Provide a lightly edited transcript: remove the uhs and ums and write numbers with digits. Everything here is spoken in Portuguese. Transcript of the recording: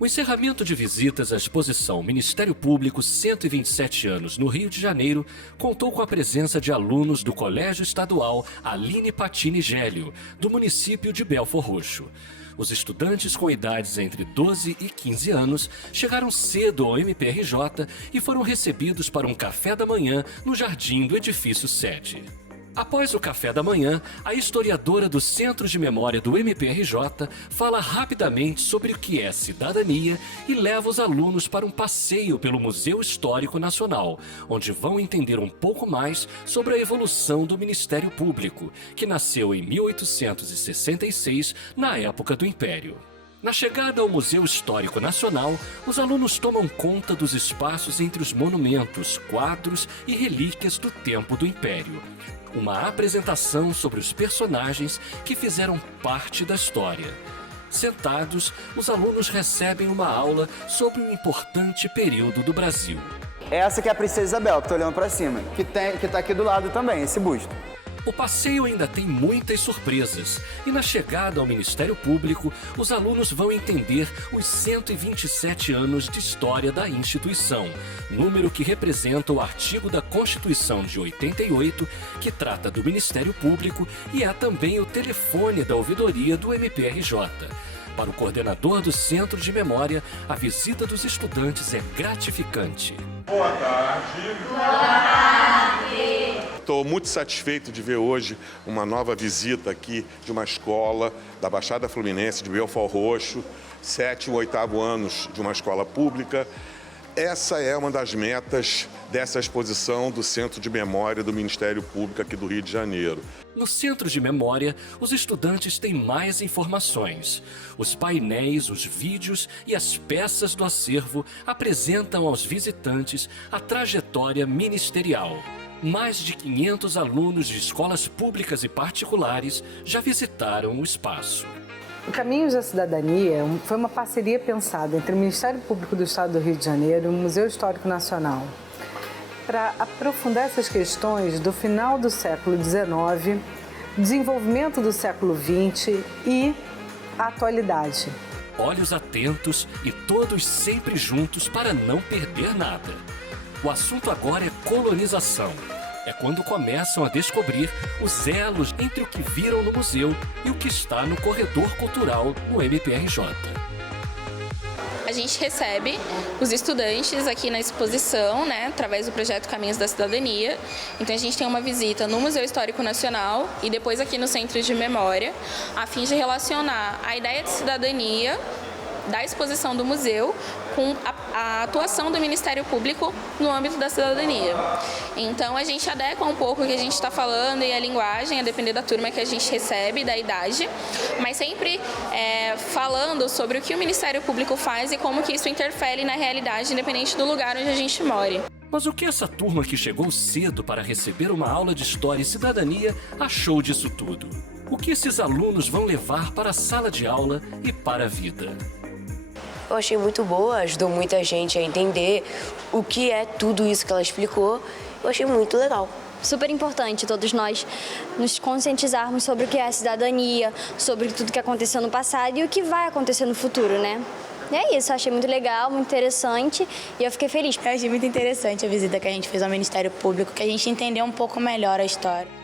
O encerramento de visitas à exposição Ministério Público 127 anos no Rio de Janeiro contou com a presença de alunos do Colégio Estadual Aline Patini Gélio, do município de Belfor Roxo. Os estudantes com idades entre 12 e 15 anos chegaram cedo ao MPRJ e foram recebidos para um café da manhã no jardim do edifício sede. Após o café da manhã, a historiadora do Centro de Memória do MPRJ fala rapidamente sobre o que é cidadania e leva os alunos para um passeio pelo Museu Histórico Nacional, onde vão entender um pouco mais sobre a evolução do Ministério Público, que nasceu em 1866, na época do Império. Na chegada ao Museu Histórico Nacional, os alunos tomam conta dos espaços entre os monumentos, quadros e relíquias do tempo do Império. Uma apresentação sobre os personagens que fizeram parte da história. Sentados, os alunos recebem uma aula sobre um importante período do Brasil. Essa que é a Princesa Isabel, que tá olhando para cima, que tá aqui do lado também, esse busto. O passeio ainda tem muitas surpresas e na chegada ao Ministério Público, os alunos vão entender os 127 anos de história da instituição, número que representa o artigo da Constituição de 88, que trata do Ministério Público e é também o telefone da ouvidoria do MPRJ. Para o coordenador do Centro de Memória, a visita dos estudantes é gratificante. Boa tarde. Boa tarde. Estou muito satisfeito de ver hoje uma nova visita aqui de uma escola da Baixada Fluminense, de Belfor Roxo, 7º e 8º anos de uma escola pública. Essa é uma das metas dessa exposição do Centro de Memória do Ministério Público aqui do Rio de Janeiro. No Centro de Memória, os estudantes têm mais informações. Os painéis, os vídeos e as peças do acervo apresentam aos visitantes a trajetória ministerial. Mais de 500 alunos de escolas públicas e particulares já visitaram o espaço. O Caminhos da Cidadania foi uma parceria pensada entre o Ministério Público do Estado do Rio de Janeiro e o Museu Histórico Nacional para aprofundar essas questões do final do século XIX, desenvolvimento do século XX e a atualidade. Olhos atentos e todos sempre juntos para não perder nada. O assunto agora é colonização. É quando começam a descobrir os elos entre o que viram no museu e o que está no corredor cultural do MPRJ. A gente recebe os estudantes aqui na exposição, através do projeto Caminhos da Cidadania. Então a gente tem uma visita no Museu Histórico Nacional e depois aqui no Centro de Memória, a fim de relacionar a ideia de cidadania da exposição do museu com a atuação do Ministério Público no âmbito da cidadania. Então a gente adequa um pouco o que a gente está falando e a linguagem, a depender da turma que a gente recebe, da idade, mas sempre falando sobre o que o Ministério Público faz e como que isso interfere na realidade, independente do lugar onde a gente mora. Mas o que essa turma que chegou cedo para receber uma aula de História e Cidadania achou disso tudo? O que esses alunos vão levar para a sala de aula e para a vida? Eu achei muito boa, ajudou muita gente a entender o que é tudo isso que ela explicou. Eu achei muito legal. Super importante todos nós nos conscientizarmos sobre o que é a cidadania, sobre tudo que aconteceu no passado e o que vai acontecer no futuro, né? E é isso, eu achei muito legal, muito interessante e eu fiquei feliz. Eu achei muito interessante a visita que a gente fez ao Ministério Público, que a gente entendeu um pouco melhor a história.